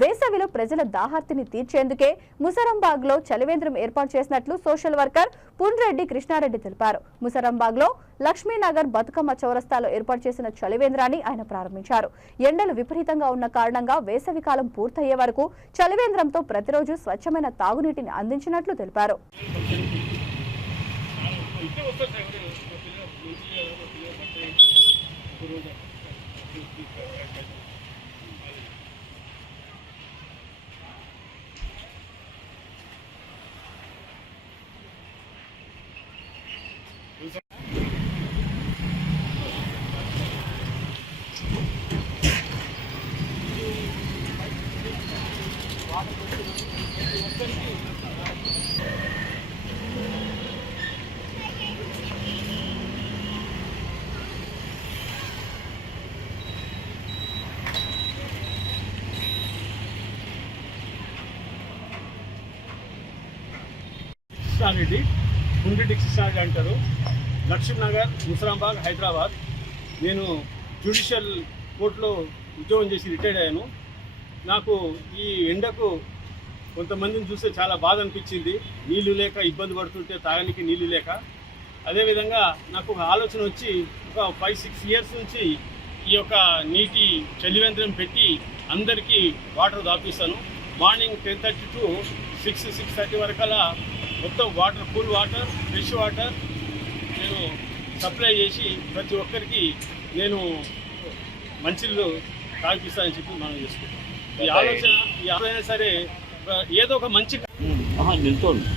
వేసవిలో ప్రజల దాహార్తిని తీర్చేందుకే ముసరంబాగ్లో చలివేంద్రం ఏర్పాటు చేసినట్లు సోషల్ వర్కర్ పున్రెడ్డి కృష్ణారెడ్డి తెలిపారు. ముసరంబాగ్లో లక్ష్మీనగర్ బతుకమ్మ చౌరస్తాలో ఏర్పాటు చేసిన చలివేంద్రాన్ని ఆయన ప్రారంభించారు. ఎండలు విపరీతంగా ఉన్న కారణంగా వేసవి కాలం పూర్తయ్యే వరకు చలివేంద్రంతో ప్రతిరోజు స్వచ్ఛమైన తాగునీటిని అందించినట్లు తెలిపారు. కృష్ణారెడ్డి, పున్రెడ్డి కృష్ణారెడ్డి అంటారు. లక్ష్మీనగర్, ముసరాంబాగ్, హైదరాబాద్. నేను జ్యుడిషియల్ కోర్టులో ఉద్యోగం చేసి రిటైర్డ్ అయ్యాను. నాకు ఈ ఎండకు కొంతమందిని చూస్తే చాలా బాధ అనిపించింది. నీళ్లు లేక ఇబ్బంది పడుతుంటే తాగడానికి నీళ్లు లేక. అదేవిధంగా నాకు ఒక ఆలోచన వచ్చి ఒక 5-6 ఇయర్స్ నుంచి ఈ యొక్క నీటి చలివేంద్రం పెట్టి అందరికీ వాటర్ దాపిస్తాను. మార్నింగ్ 10:30 to 6-6:30 వరకల్లా మొత్తం water, cool water, fresh water నేను సప్లై చేసి ప్రతి ఒక్కరికి నేను మంచిళ్ళు తాగిపిస్తానని చెప్పి మనం చేసుకుంటాం. ఈ ఆలోచన సరే ఏదో ఒక మంచి నిల్చోండి.